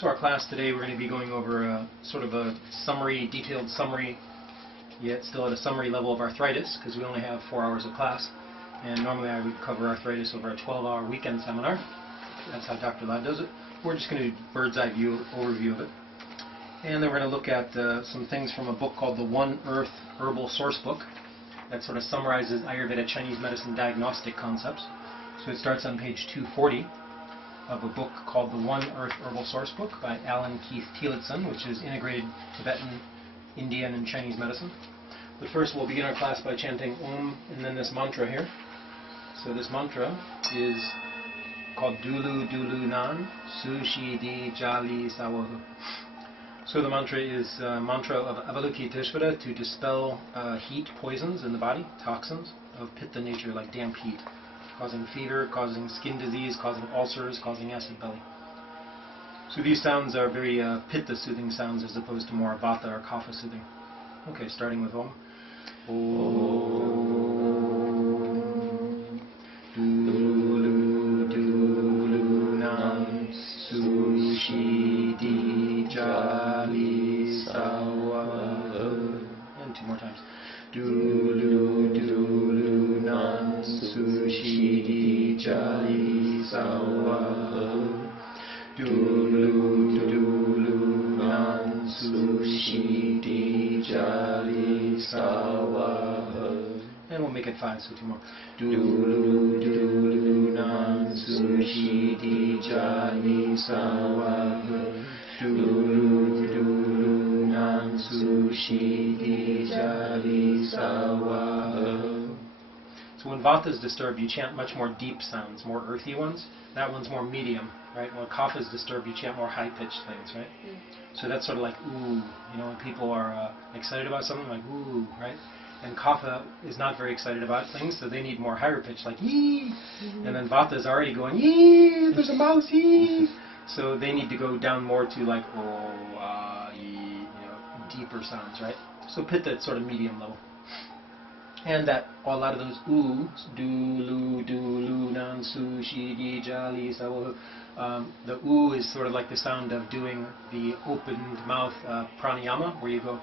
So our class today, we're going to be going over a sort of a summary, detailed summary, yet still at a summary level of arthritis, because we only have 4 hours of class. And normally I would cover arthritis over a 12-hour weekend seminar. That's how Dr. Ladd does it. We're just going to do a bird's eye view overview of it. And then we're going to look at some things from a book called the One Earth Herbal Source Book that sort of summarizes Ayurveda Chinese medicine diagnostic concepts. So it starts on page 240 of a book called the One Earth Herbal Source Book by Alan Keith Tillotson, which is integrated Tibetan, Indian, and Chinese medicine. But first we'll begin our class by chanting Om and then this mantra here. So this mantra is called Dulu Dulu Nan Sushi Di Jali Sawahu. So the mantra is a mantra of Avalokiteshvara to dispel heat poisons in the body, toxins of Pitta nature like damp heat, causing fever, causing skin disease, causing ulcers, causing acid belly. So these sounds are very Pitta soothing sounds as opposed to more Vata or Kapha soothing. Okay, starting with Om. Om. Dulu Dulu Nam Sushi Di Jali Sawa. And 2 more times. Dulu Dulu Nam Sushi Di Jali Sawa. Dulu Dulu Nam Sushi Di Jali Sawa. And we'll make it 5, so 2 more. Dulu Dulu Nam Sushi Di Jali Sawa. Dulu Dulu Nam Sushi Di Jali Sawa. So when Vata is disturbed, you chant much more deep sounds, more earthy ones. That one's more medium, right? When Kapha is disturbed, you chant more high-pitched things, right? So that's sort of like ooh, you know, when people are excited about something, like ooh, right? And Kapha is not very excited about things, so they need more higher pitch, like yee. And then Vata is already going yee, there's a mouse, yee. So they need to go down more to like oh, yee, you know, deeper sounds, right? So Pitta is sort of medium level. And that a lot of those oohs, dulu, dulu, nan, su, shi, di, jali, sawo. The ooh is sort of like the sound of doing the opened mouth pranayama, where you go,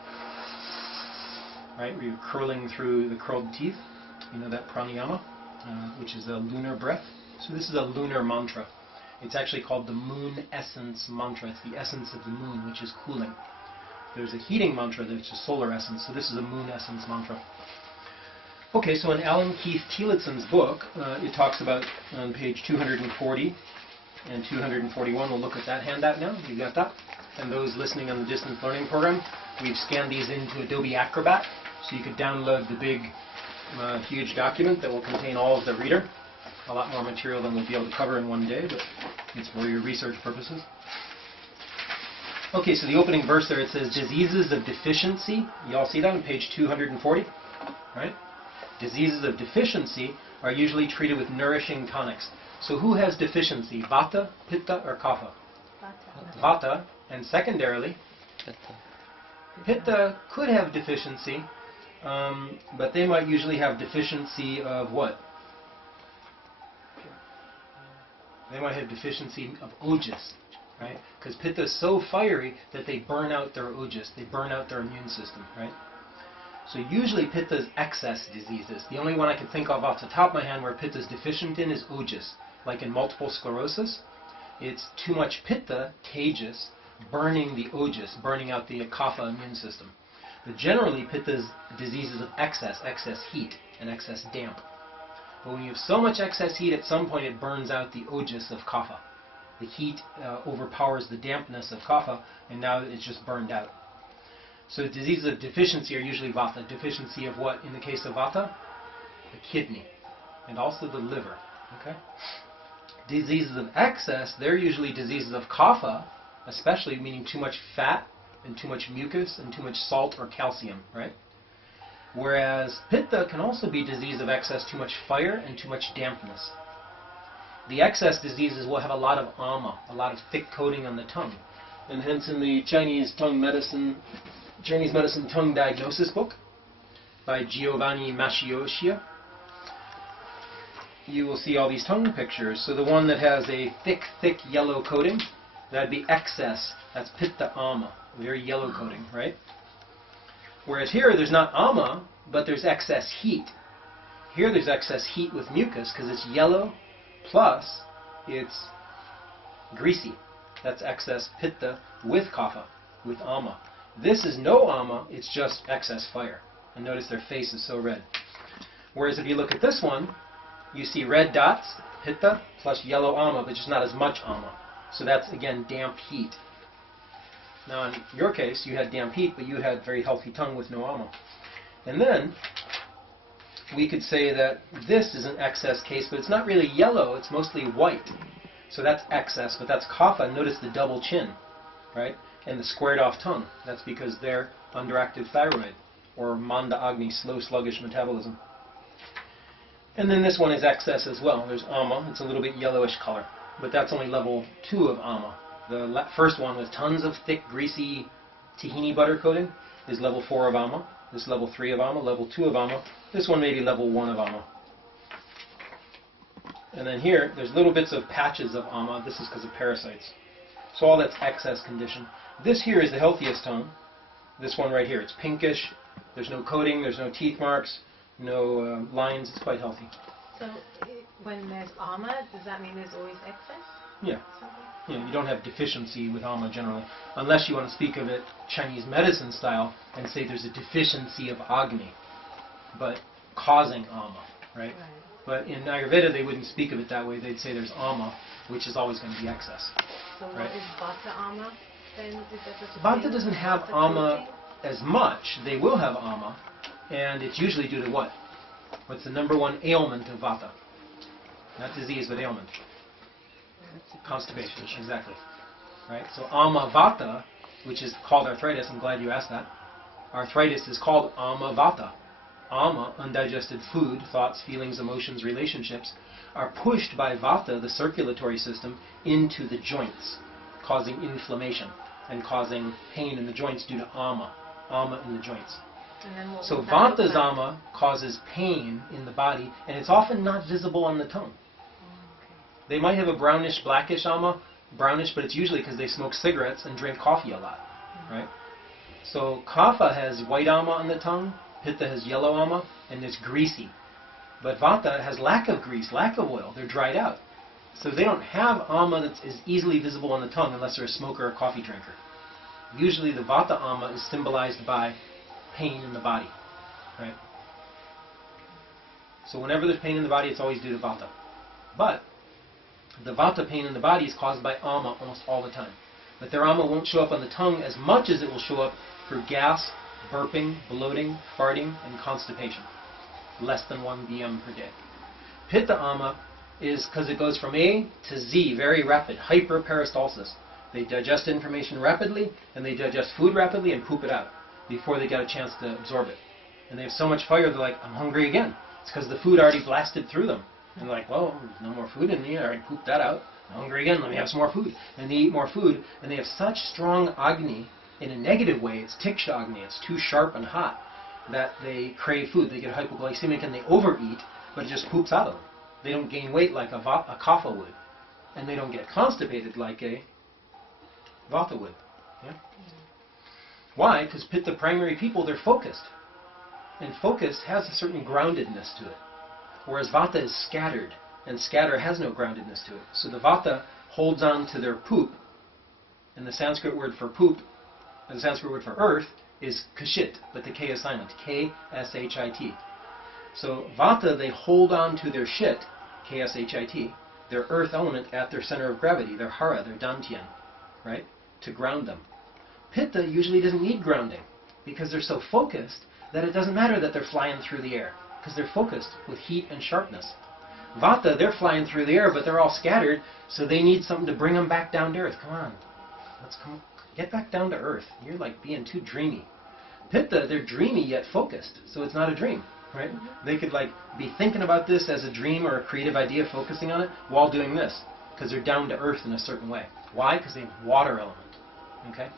right, where you're curling through the curled teeth. You know that pranayama, which is a lunar breath. So this is a lunar mantra. It's actually called the moon essence mantra. It's the essence of the moon, which is cooling. There's a heating mantra, which is solar essence. So this is a moon essence mantra. Okay, so in Alan Keith Tillotson's book, it talks about on page 240 and 241. We'll look at that handout now. You got that? And those listening on the distance learning program, we've scanned these into Adobe Acrobat, so you could download the big, huge document that will contain all of the reader. A lot more material than we'll be able to cover in one day, but it's for your research purposes. Okay, so the opening verse there, it says, diseases of deficiency. You all see that on page 240, right? Diseases of deficiency are usually treated with nourishing tonics. So who has deficiency, Vata, Pitta, or Kapha? Vata. Vata, and secondarily, Pitta could have deficiency, but they might usually have deficiency of what? They might have deficiency of ojas, right? Because Pitta is so fiery that they burn out their ojas, they burn out their immune system, right? So usually Pitta is excess diseases. The only one I can think of off the top of my hand where Pitta is deficient in is ojas. Like in multiple sclerosis, it's too much Pitta, tejas, burning the ojas, burning out the Kapha immune system. But generally Pitta is diseases of excess heat, and excess damp. But when you have so much excess heat, at some point it burns out the ojas of Kapha. The heat overpowers the dampness of Kapha, and now it's just burned out. So diseases of deficiency are usually Vata. Deficiency of what in the case of Vata? The kidney, and also the liver. Okay. Diseases of excess, they're usually diseases of Kapha, especially meaning too much fat and too much mucus and too much salt or calcium, right? Whereas Pitta can also be disease of excess, too much fire and too much dampness. The excess diseases will have a lot of ama, a lot of thick coating on the tongue. And hence in the Chinese medicine tongue diagnosis book by Giovanni Mascioscia, you will see all these tongue pictures. So the one that has a thick yellow coating, That'd be excess. That's Pitta Ama, very yellow coating, right? Whereas here, there's not Ama, but there's excess heat. Here there's excess heat with mucus because it's yellow, plus it's greasy. That's excess Pitta with Kapha, with Ama. This is no Ama, it's just excess fire. And notice their face is so red. Whereas if you look at this one, you see red dots, Pitta, plus yellow Ama, but just not as much Ama. So that's, again, damp heat. Now in your case, you had damp heat, but you had very healthy tongue with no Ama. And then, we could say that this is an excess case, but it's not really yellow, it's mostly white. So that's excess, but that's Kapha. Notice the double chin, right? And the squared off tongue. That's because they're underactive thyroid, or Manda Agni, slow, sluggish metabolism. And then this one is excess as well. There's Ama, it's a little bit yellowish color, but that's only level 2 of Ama. The first one with tons of thick, greasy tahini butter coating is level 4 of Ama. This level 3 of Ama, level 2 of Ama. This one may be level 1 of Ama. And then here, there's little bits of patches of Ama. This is because of parasites. So all that's excess condition. This here is the healthiest tongue. This one right here, it's pinkish. There's no coating, there's no teeth marks, no lines. It's quite healthy. So when there's Ama, does that mean there's always excess? Yeah. You don't have deficiency with Ama generally, unless you want to speak of it Chinese medicine style and say there's a deficiency of Agni, but causing Ama, right? But in Ayurveda they wouldn't speak of it that way. They'd say there's Ama, which is always going to be excess. So what is Vata Ama then? Is that just Vata doesn't have Ama as much. They will have Ama, and it's usually due to what? What's the number one ailment of Vata? Not disease, but ailment. Constipation, exactly. Right? So Ama Vata, which is called arthritis, I'm glad you asked that. Arthritis is called Ama Vata. Ama, undigested food, thoughts, feelings, emotions, relationships, are pushed by Vata, the circulatory system, into the joints, causing inflammation and causing pain in the joints due to Ama. Ama in the joints. So Vata's Ama causes pain in the body, and it's often not visible on the tongue. They might have a brownish, blackish Ama, brownish, but it's usually because they smoke cigarettes and drink coffee a lot, right? So Kapha has white Ama on the tongue, Pitta has yellow Ama, and it's greasy. But Vata has lack of grease, lack of oil. They're dried out. So they don't have Ama that is easily visible on the tongue unless they're a smoker or coffee drinker. Usually the Vata Ama is symbolized by pain in the body, right? So whenever there's pain in the body, it's always due to Vata. But the Vata pain in the body is caused by Ama almost all the time. But their Ama won't show up on the tongue as much as it will show up through gas, burping, bloating, farting, and constipation. Less than 1 BM per day. Pitta Ama is because it goes from A to Z, very rapid, hyperperistalsis. They digest information rapidly, and they digest food rapidly and poop it out before they get a chance to absorb it. And they have so much fire, they're like, I'm hungry again. It's because the food already blasted through them. And they're like, well, there's no more food in me, I already pooped that out. I'm hungry again, let me have some more food. And they eat more food, and they have such strong Agni, in a negative way, it's Tiksha Agni, it's too sharp and hot, that they crave food. They get hypoglycemic and they overeat, but it just poops out of them. They don't gain weight like a Kapha would. And they don't get constipated like a Vata would. Yeah? Why? Because Pitta primary people, they're focused. And focus has a certain groundedness to it. Whereas Vata is scattered, and scatter has no groundedness to it. So the Vata holds on to their poop, and the Sanskrit word for poop, the Sanskrit word for earth, is kashit, but the K is silent, K-S-H-I-T. So Vata, they hold on to their shit, K-S-H-I-T, their earth element at their center of gravity, their hara, their dantian, right, to ground them. Pitta usually doesn't need grounding, because they're so focused that it doesn't matter that they're flying through the air, because they're focused with heat and sharpness. Vata, they're flying through the air, but they're all scattered, so they need something to bring them back down to earth. Come on, let's come, get back down to earth. You're like being too dreamy. Pitta, they're dreamy yet focused, so it's not a dream, right? They could like be thinking about this as a dream or a creative idea, focusing on it, while doing this, because they're down to earth in a certain way. Why? Because they have water element, okay?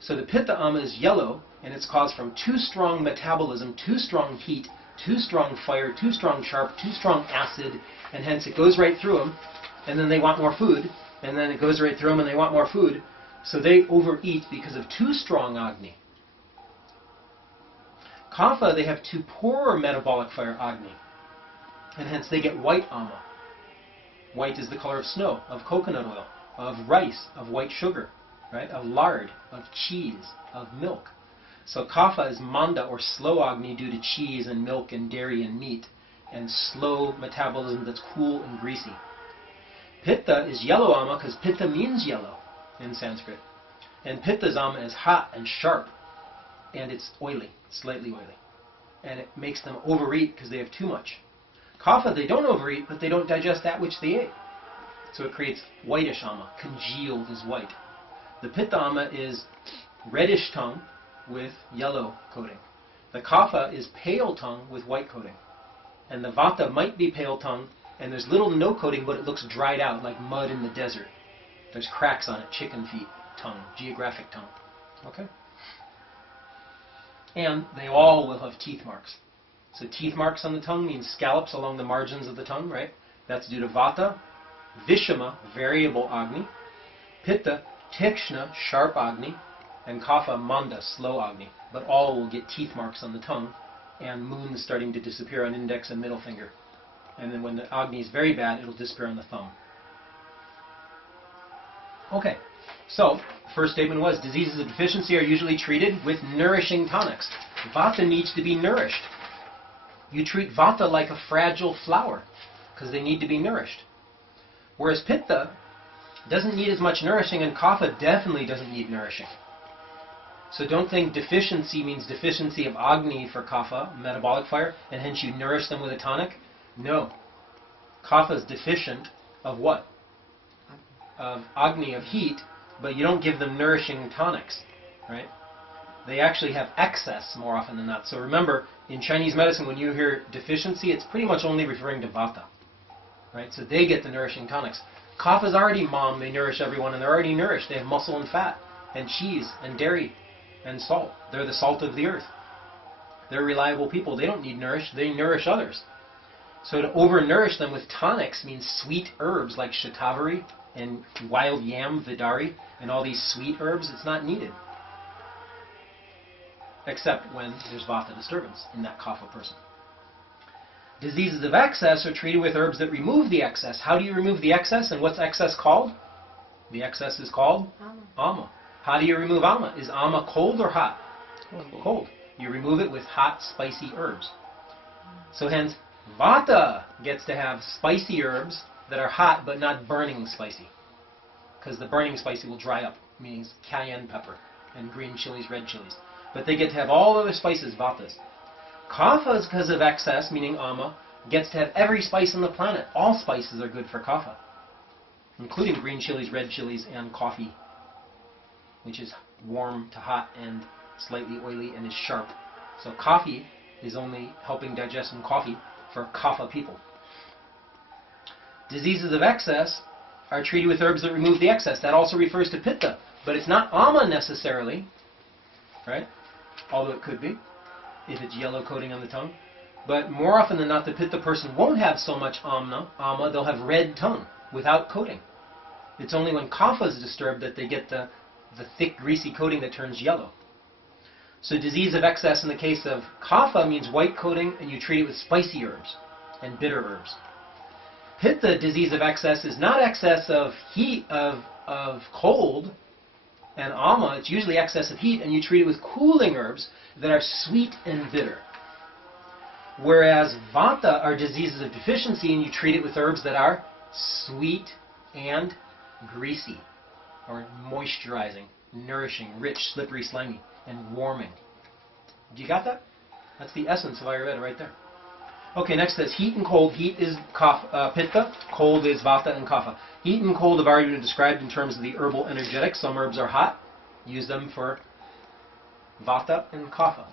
So the Pitta Ama is yellow, and it's caused from too strong metabolism, too strong heat, too strong fire, too strong sharp, too strong acid, and hence it goes right through them, and then they want more food, and then it goes right through them and they want more food. So they overeat because of too strong Agni. Kapha, they have too poor metabolic fire Agni, and hence they get white ama. White is the color of snow, of coconut oil, of rice, of white sugar, right? Of lard, of cheese, of milk. So Kapha is manda, or slow Agni, due to cheese and milk and dairy and meat, and slow metabolism that's cool and greasy. Pitta is yellow ama because Pitta means yellow in Sanskrit. And Pitta's ama is hot and sharp, and it's oily, slightly oily. And it makes them overeat because they have too much. Kapha, they don't overeat, but they don't digest that which they ate. So it creates whitish ama, congealed is white. The Pitta ama is reddish tongue with yellow coating. The Kapha is pale tongue with white coating. And the Vata might be pale tongue, and there's little to no coating, but it looks dried out like mud in the desert. There's cracks on it, chicken feet tongue, geographic tongue. Okay? And they all will have teeth marks. So teeth marks on the tongue means scallops along the margins of the tongue, right? That's due to Vata. Vishama, variable Agni. Pitta, Tikshna, sharp Agni. And Kapha, Manda, slow Agni. But all will get teeth marks on the tongue, and moons starting to disappear on index and middle finger. And then when the Agni is very bad, it'll disappear on the thumb. Okay, so first statement was diseases of deficiency are usually treated with nourishing tonics. Vata needs to be nourished. You treat Vata like a fragile flower because they need to be nourished. Whereas Pitta doesn't need as much nourishing, and Kapha definitely doesn't need nourishing. So don't think deficiency means deficiency of Agni for Kapha, metabolic fire, and hence you nourish them with a tonic. No. Kapha is deficient of what? Of Agni, of heat, but you don't give them nourishing tonics, right? They actually have excess more often than not. So remember, in Chinese medicine, when you hear deficiency, it's pretty much only referring to Vata, right? So they get the nourishing tonics. Kapha is already mom, they nourish everyone, and they're already nourished. They have muscle and fat, and cheese, and dairy, and salt. They're the salt of the earth. They're reliable people. They don't need nourish. They nourish others. So to overnourish them with tonics means sweet herbs like shatavari and wild yam, vidari, and all these sweet herbs. It's not needed. Except when there's Vata disturbance in that Kapha person. Diseases of excess are treated with herbs that remove the excess. How do you remove the excess, and what's excess called? The excess is called? Ama. How do you remove ama? Is ama cold or hot? Cold. You remove it with hot, spicy herbs. So hence, Vata gets to have spicy herbs that are hot but not burning spicy. Because the burning spicy will dry up, meaning cayenne pepper and green chilies, red chilies. But they get to have all other spices, Vatas. Kapha, because of excess, meaning ama, gets to have every spice on the planet. All spices are good for Kapha, including green chilies, red chilies, and coffee, which is warm to hot and slightly oily and is sharp. So coffee is only helping digestion coffee for Kapha people. Diseases of excess are treated with herbs that remove the excess. That also refers to Pitta, but it's not ama necessarily, right? Although it could be, if it's yellow coating on the tongue. But more often than not, the Pitta person won't have so much ama, they'll have red tongue without coating. It's only when Kapha is disturbed that they get the thick, greasy coating that turns yellow. So disease of excess in the case of Kapha means white coating, and you treat it with spicy herbs and bitter herbs. Pitta, disease of excess, is not excess of heat, of cold and ama. It's usually excess of heat, and you treat it with cooling herbs that are sweet and bitter. Whereas Vata are diseases of deficiency, and you treat it with herbs that are sweet and greasy, or moisturizing, nourishing, rich, slippery, slimy, and warming. Do you got that? That's the essence of Ayurveda right there. Okay, next is heat and cold. Heat is Pitta, cold is Vata and Kapha. Heat and cold have already been described in terms of the herbal energetics. Some herbs are hot. Use them for Vata and Kapha.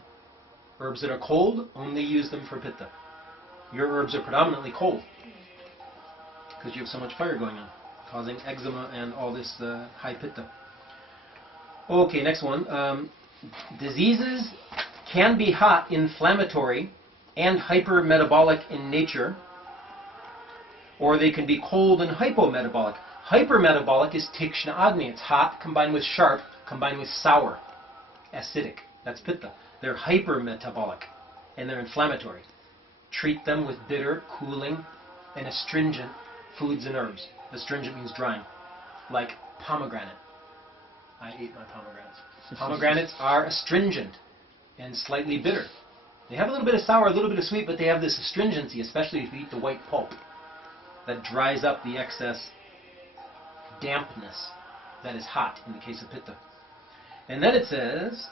Herbs that are cold, only use them for Pitta. Your herbs are predominantly cold because you have so much fire going on, causing eczema and all this high Pitta. Okay, next one. Diseases can be hot, inflammatory, and hypermetabolic in nature, or they can be cold and hypometabolic. Hypermetabolic is Tikshna Agni. It's hot combined with sharp, combined with sour, acidic. That's Pitta. They're hypermetabolic, and they're inflammatory. Treat them with bitter, cooling, and astringent foods and herbs. Astringent means drying, like pomegranate. I ate my pomegranates. Pomegranates are astringent and slightly bitter. They have a little bit of sour, a little bit of sweet, but they have this astringency, especially if you eat the white pulp, that dries up the excess dampness that is hot in the case of Pitta. And then it says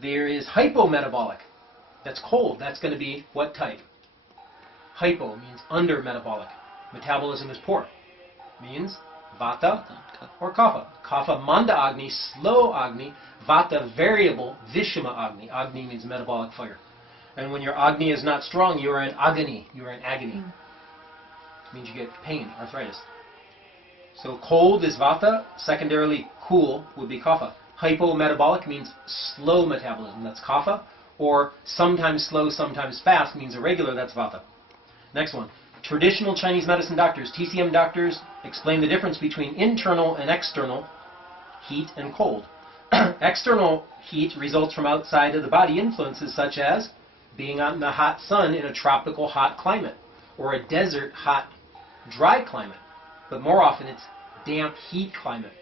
there is hypometabolic. That's cold. That's going to be what type? Hypo means under metabolic. Metabolism is poor. Means Vata or Kapha. Kapha Manda Agni, slow Agni. Vata variable, Vishama Agni. Agni means metabolic fire. And when your Agni is not strong, you are in agony. You are in agony. It means you get pain, arthritis. So cold is Vata. Secondarily, cool would be Kapha. Hypometabolic means slow metabolism. That's Kapha. Or sometimes slow, sometimes fast means irregular. That's Vata. Next one. Traditional Chinese medicine doctors, TCM doctors, explain the difference between internal and external heat and cold. External heat results from outside of the body influences such as being out in the hot sun in a tropical hot climate or a desert hot dry climate. But more often it's damp heat climate.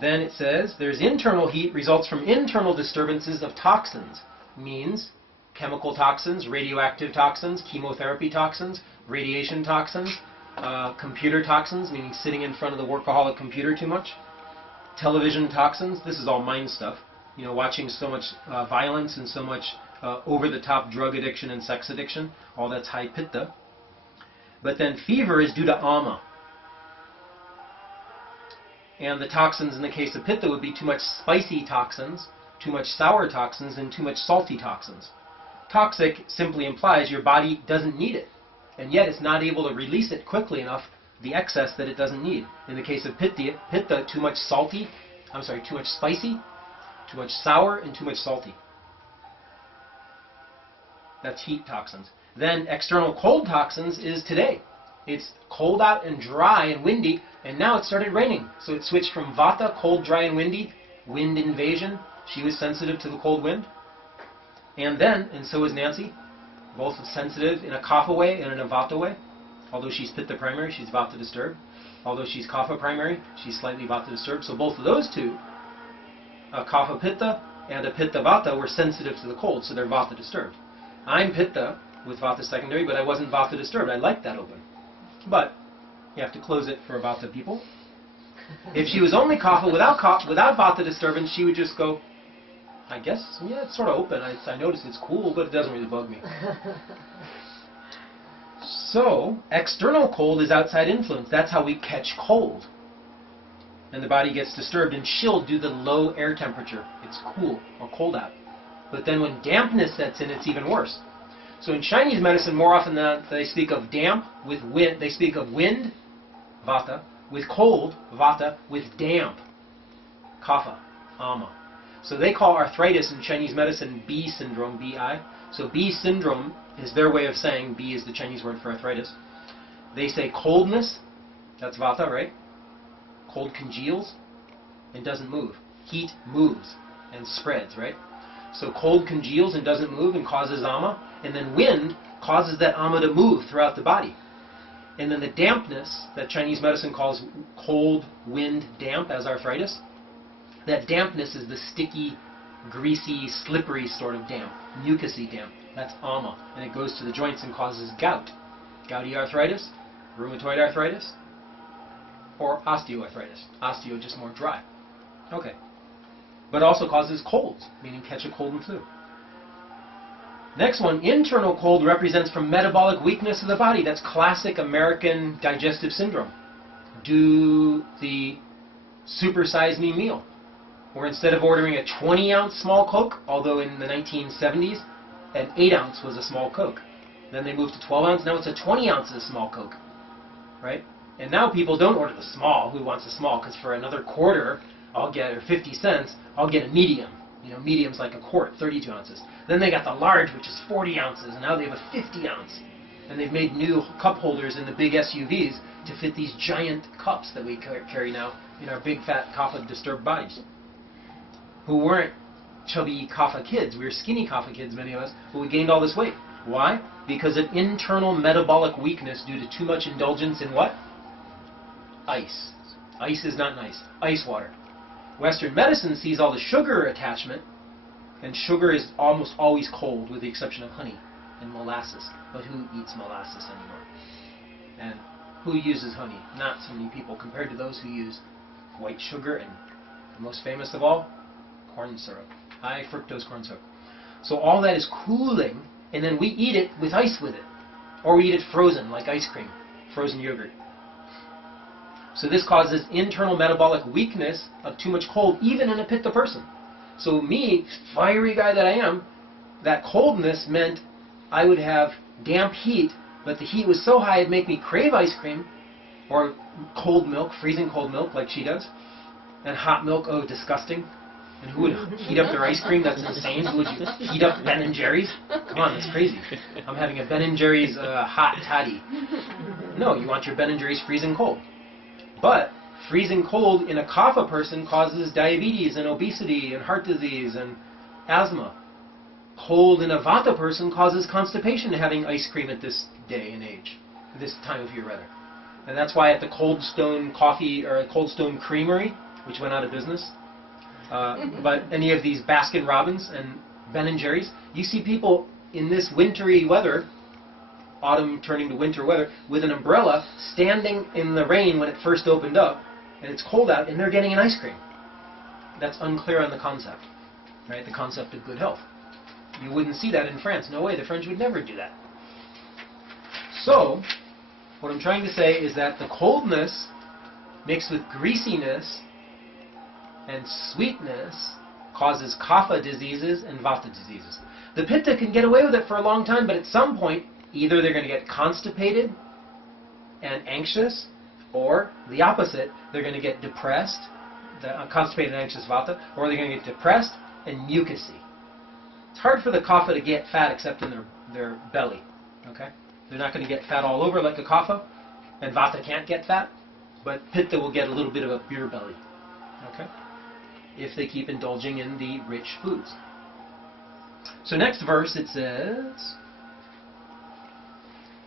Then it says there's internal heat results from internal disturbances of toxins. Means chemical toxins, radioactive toxins, chemotherapy toxins, radiation toxins, computer toxins, meaning sitting in front of the workaholic computer too much, television toxins. This is all mind stuff. You know, watching so much violence and so much over-the-top drug addiction and sex addiction. All that's high Pitta. But then fever is due to ama. And the toxins in the case of Pitta would be too much spicy toxins, too much sour toxins, and too much salty toxins. Toxic simply implies your body doesn't need it, and yet it's not able to release it quickly enough, the excess that it doesn't need. In the case of Pitta, too much spicy, too much sour, and too much salty. That's heat toxins. Then external cold toxins is today. It's cold out and dry and windy, and now it started raining. So it switched from Vata, cold, dry, and windy, wind invasion. She was sensitive to the cold wind. And then, and so is Nancy, both sensitive in a Kapha way and in a Vata way. Although she's Pitta primary, she's Vata disturbed. Although she's Kapha primary, she's slightly Vata disturbed. So both of those two, a Kapha Pitta and a Pitta Vata, were sensitive to the cold, so they're Vata disturbed. I'm Pitta with Vata secondary, but I wasn't Vata disturbed. I liked that open. But you have to close it for Vata people. If she was only Kapha without Vata disturbance, she would just go, I guess, yeah, it's sort of open. I notice it's cool, but it doesn't really bug me. So, external cold is outside influence. That's how we catch cold. And the body gets disturbed and chilled due to the low air temperature. It's cool or cold out. But then when dampness sets in, it's even worse. So in Chinese medicine, more often than not, they speak of damp with wind. They speak of wind, Vata, with cold, Vata, with damp, Kapha, Ama. So they call arthritis in Chinese medicine B syndrome, B-I. So B syndrome is their way of saying, B is the Chinese word for arthritis. They say coldness, that's Vata, right? Cold congeals and doesn't move. Heat moves and spreads, right? So cold congeals and doesn't move and causes ama, and then wind causes that ama to move throughout the body. And then the dampness that Chinese medicine calls cold, wind, damp as arthritis, that dampness is the sticky, greasy, slippery sort of damp, mucousy damp. That's ama, and it goes to the joints and causes gout. Gouty arthritis, rheumatoid arthritis, or osteoarthritis. Osteo just more dry. Okay. But also causes colds, meaning catch a cold and flu. Next one, internal cold represents from metabolic weakness of the body. That's classic American digestive syndrome. Do the supersize me meal, where instead of ordering a 20-ounce small Coke, although in the 1970s, an 8-ounce was a small Coke. Then they moved to 12-ounce, now it's a 20 ounces small Coke, right? And now people don't order the small. Who wants a small? Because for another quarter, I'll get, or 50 cents, I'll get a medium. You know, medium's like a quart, 32 ounces. Then they got the large, which is 40 ounces, and now they have a 50 ounce. And they've made new cup holders in the big SUVs to fit these giant cups that we carry now in our big fat Kapha disturbed bodies. Who weren't chubby Kapha kids. We were skinny Kapha kids, many of us, but we gained all this weight. Why? Because of internal metabolic weakness due to too much indulgence in what? Ice. Ice is not nice. Ice water. Western medicine sees all the sugar attachment, and sugar is almost always cold with the exception of honey and molasses. But who eats molasses anymore? And who uses honey? Not so many people compared to those who use white sugar and, the most famous of all, corn syrup. High fructose corn syrup. So all that is cooling, and then we eat it with ice with it. Or we eat it frozen, like ice cream, frozen yogurt. So this causes internal metabolic weakness of too much cold, even in a Pitta person. So me, fiery guy that I am, that coldness meant I would have damp heat, but the heat was so high it'd make me crave ice cream, or cold milk, freezing cold milk like she does, and hot milk, oh, disgusting. And who would heat up their ice cream? That's insane. Who would you heat up Ben & Jerry's? Come on, that's crazy. I'm having a Ben & Jerry's hot toddy. No, you want your Ben & Jerry's freezing cold. But freezing cold in a Kapha person causes diabetes and obesity and heart disease and asthma. Cold in a Vata person causes constipation having ice cream at this day and age, this time of year rather. And that's why at the Cold Stone Coffee or Cold Stone Creamery, which went out of business, but any of these Baskin Robbins and Ben & Jerry's, you see people in this wintry weather, autumn turning to winter weather, with an umbrella standing in the rain when it first opened up, and it's cold out, and they're getting an ice cream. That's unclear on the concept, right? The concept of good health. You wouldn't see that in France. No way, the French would never do that. So, what I'm trying to say is that the coldness mixed with greasiness and sweetness causes Kapha diseases and Vata diseases. The Pitta can get away with it for a long time, but at some point, either they're going to get constipated and anxious, or the opposite, they're going to get depressed, the constipated and anxious Vata, or they're going to get depressed and mucousy. It's hard for the Kapha to get fat except in their belly. Okay? They're not going to get fat all over like a Kapha, and Vata can't get fat, but Pitta will get a little bit of a beer belly. Okay? If they keep indulging in the rich foods. So next verse it says,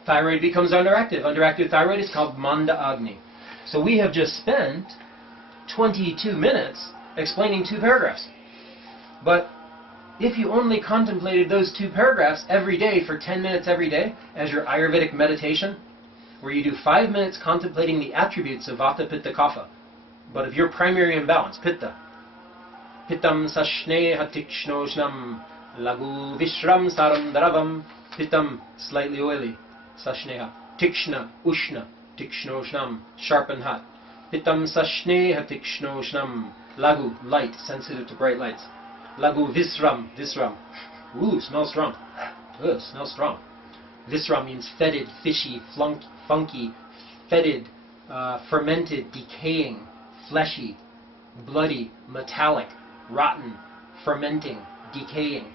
thyroid becomes underactive. Underactive thyroid is called Manda Agni. So we have just spent 22 minutes explaining 2 paragraphs. But if you only contemplated those 2 paragraphs every day for 10 minutes every day as your Ayurvedic meditation, where you do 5 minutes contemplating the attributes of Vata, Pitta, Kapha, but of your primary imbalance, Pitta, Pittam sashne hatikshnoshnam lagu vishram saram daravam, Pittam slightly oily, sashneha, tikshna, ushna, tikshnoshnam, sharp and hot, Pittam sashne hatikshnoshnam, lagu, light, sensitive to bright lights, lagu visram, visram, ooh, smells strong, ugh, smells strong. Visram means fetid, fishy, funky, fetid, fermented, decaying, fleshy, bloody, metallic, rotten, fermenting, decaying.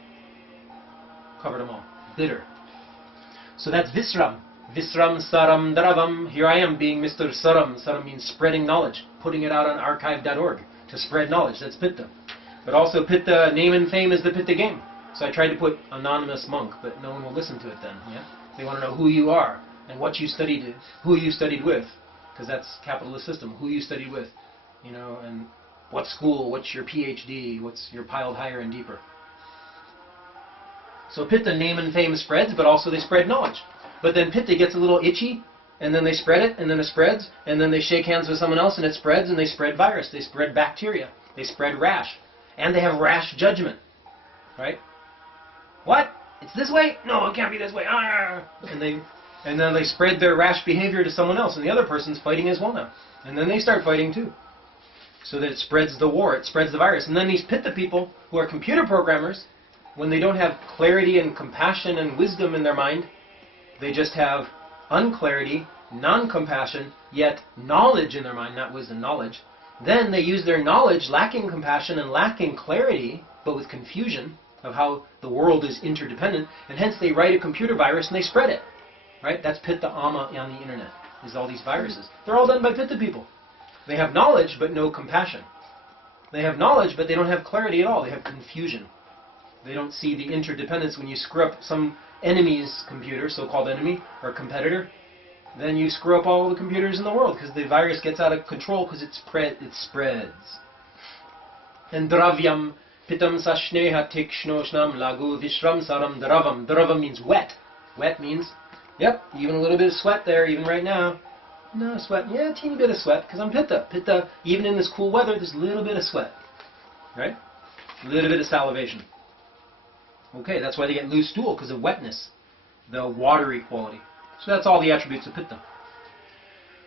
Covered them all. Bitter. So that's Visram. Visram Saram Daravam. Here I am being Mr. Saram. Saram means spreading knowledge. Putting it out on archive.org to spread knowledge. That's Pitta. But also Pitta, name and fame is the Pitta game. So I tried to put anonymous monk, but no one will listen to it then. Yeah? They want to know who you are and what you studied, who you studied with. Because that's capitalist system. Who you studied with. You know, and what school, what's your PhD, what's your piled higher and deeper. So Pitta, name and fame spreads, but also they spread knowledge. But then Pitta gets a little itchy, and then they spread it, and then it spreads, and then they shake hands with someone else, and it spreads, and they spread virus, they spread bacteria, they spread rash, and they have rash judgment, right? What? It's this way? No, it can't be this way. And then they spread their rash behavior to someone else, and the other person's fighting as well now. And then they start fighting too. So that it spreads the war, it spreads the virus. And then these Pitta people, who are computer programmers, when they don't have clarity and compassion and wisdom in their mind, they just have unclarity, non-compassion, yet knowledge in their mind, not wisdom, knowledge. Then they use their knowledge, lacking compassion and lacking clarity, but with confusion of how the world is interdependent, and hence they write a computer virus and they spread it. right? That's Pitta Ama on the internet, is all these viruses. They're all done by Pitta people. They have knowledge, but no compassion. They have knowledge, but they don't have clarity at all. They have confusion. They don't see the interdependence. When you screw up some enemy's computer, so-called enemy or competitor, then you screw up all the computers in the world because the virus gets out of control because it spreads. And dravyam pitam sashneha tikshnoshnam lagu vishram saram dravam. Dravam means wet. Wet means, yep, even a little bit of sweat there, even right now. No sweat. Yeah, a teeny bit of sweat because I'm Pitta. Pitta, even in this cool weather, there's a little bit of sweat. Right? A little bit of salivation. Okay, that's why they get loose stool, because of wetness, the watery quality. So that's all the attributes of Pitta.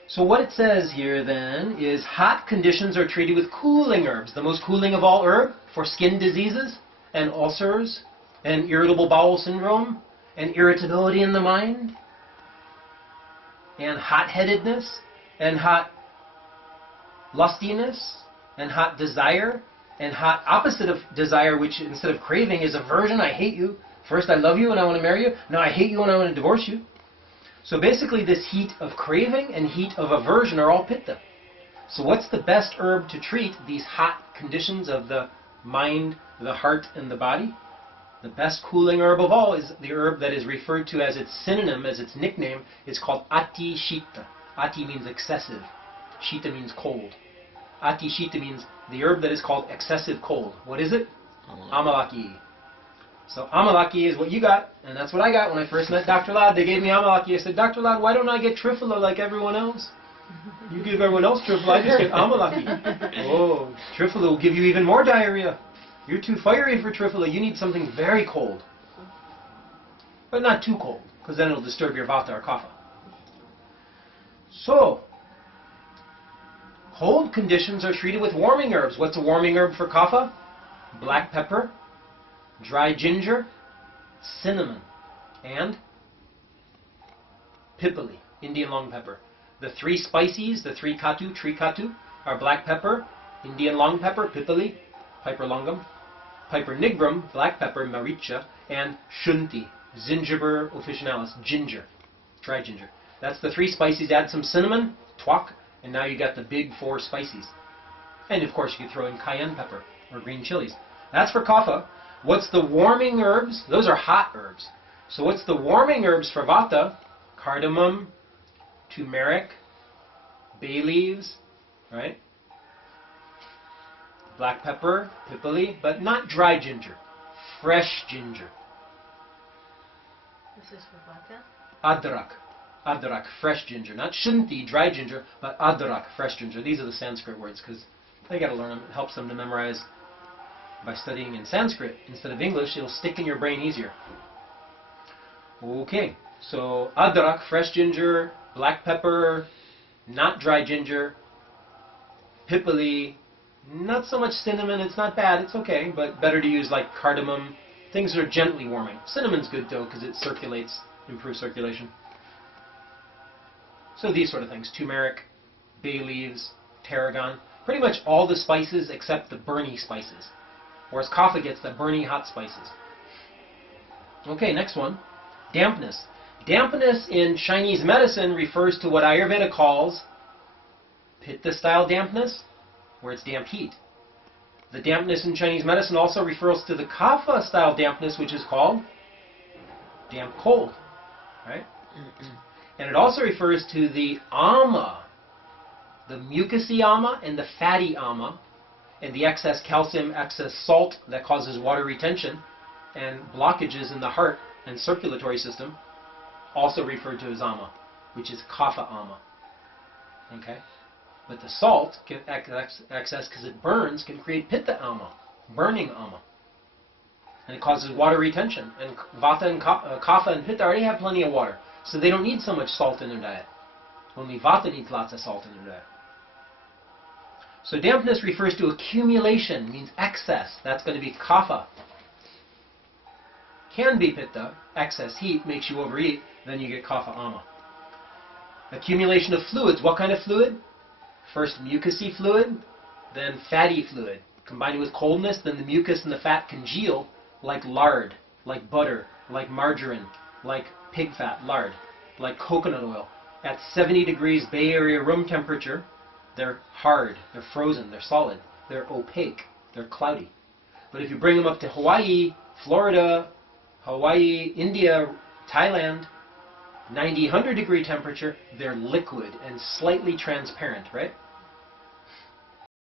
So what it says here then is hot conditions are treated with cooling herbs. The most cooling of all herb for skin diseases and ulcers and irritable bowel syndrome and irritability in the mind and hot-headedness and hot lustiness and hot desire and hot opposite of desire, which instead of craving is aversion. I hate you. First I love you and I want to marry you. Now I hate you and I want to divorce you. So basically this heat of craving and heat of aversion are all Pitta. So what's the best herb to treat these hot conditions of the mind, the heart, and the body? The best cooling herb of all is the herb that is referred to as its synonym, as its nickname. It's called Ati Shita. Ati means excessive. Shita means cold. Ati Shita means the herb that is called excessive cold. What is it? Amalaki. So Amalaki is what you got, and that's what I got when I first met Dr. Ladd. They gave me Amalaki. I said, Dr. Ladd, why don't I get Triphala like everyone else? You give everyone else Triphala, I just get Amalaki. Oh, Triphala will give you even more diarrhea. You're too fiery for Triphala. You need something very cold. But not too cold, because then it'll disturb your Vata or Kapha. So, cold conditions are treated with warming herbs. What's a warming herb for Kapha? Black pepper, dry ginger, cinnamon, and pipali, Indian long pepper. The three spices, the three katu, trikatu, are black pepper, Indian long pepper, pipali, piper longum, piper nigrum, black pepper, maricha, and shunti, zingiber officinalis, ginger, dry ginger. That's the three spices. Add some cinnamon, twak, and now you got the big four spices. And of course you could throw in cayenne pepper or green chilies. That's for Kapha. What's the warming herbs? Those are hot herbs. So what's the warming herbs for Vata? Cardamom, turmeric, bay leaves, right? Black pepper, pipali, but not dry ginger. Fresh ginger. This is for Vata? Adrak. Adrak, fresh ginger. Not shunti, dry ginger, but adrak, fresh ginger. These are the Sanskrit words because they got to learn them. It helps them to memorize by studying in Sanskrit instead of English. It'll stick in your brain easier. Okay, so adrak, fresh ginger, black pepper, not dry ginger, pipali, not so much cinnamon. It's not bad. It's okay, but better to use like cardamom. Things that are gently warming. Cinnamon's good though because it circulates, improves circulation. So these sort of things, turmeric, bay leaves, tarragon, pretty much all the spices except the burny spices. Whereas Kapha gets the burny hot spices. Okay, next one, dampness. Dampness in Chinese medicine refers to what Ayurveda calls Pitta-style dampness, where it's damp heat. The dampness in Chinese medicine also refers to the Kapha-style dampness, which is called damp cold, right? And it also refers to the ama, the mucousy ama and the fatty ama, and the excess calcium, excess salt that causes water retention and blockages in the heart and circulatory system, also referred to as ama, which is kapha ama. Okay? But the salt, excess because it burns, can create pitta ama, burning ama. And it causes water retention. And Vata and Kapha and Pitta already have plenty of water. So they don't need so much salt in their diet. Only Vata needs lots of salt in their diet. So dampness refers to accumulation, means excess. That's going to be Kapha. Can be Pitta, excess heat makes you overeat, then you get Kapha ama. Accumulation of fluids. What kind of fluid? First mucousy fluid, then fatty fluid. Combined with coldness, then the mucus and the fat congeal like lard, like butter, like margarine, like pig fat, lard. like coconut oil. At 70 degrees Bay Area room temperature, they're hard, they're frozen, they're solid, they're opaque, they're cloudy. But if you bring them up to Hawaii, Florida, India, Thailand, 90, 100 degree temperature, they're liquid and slightly transparent, right?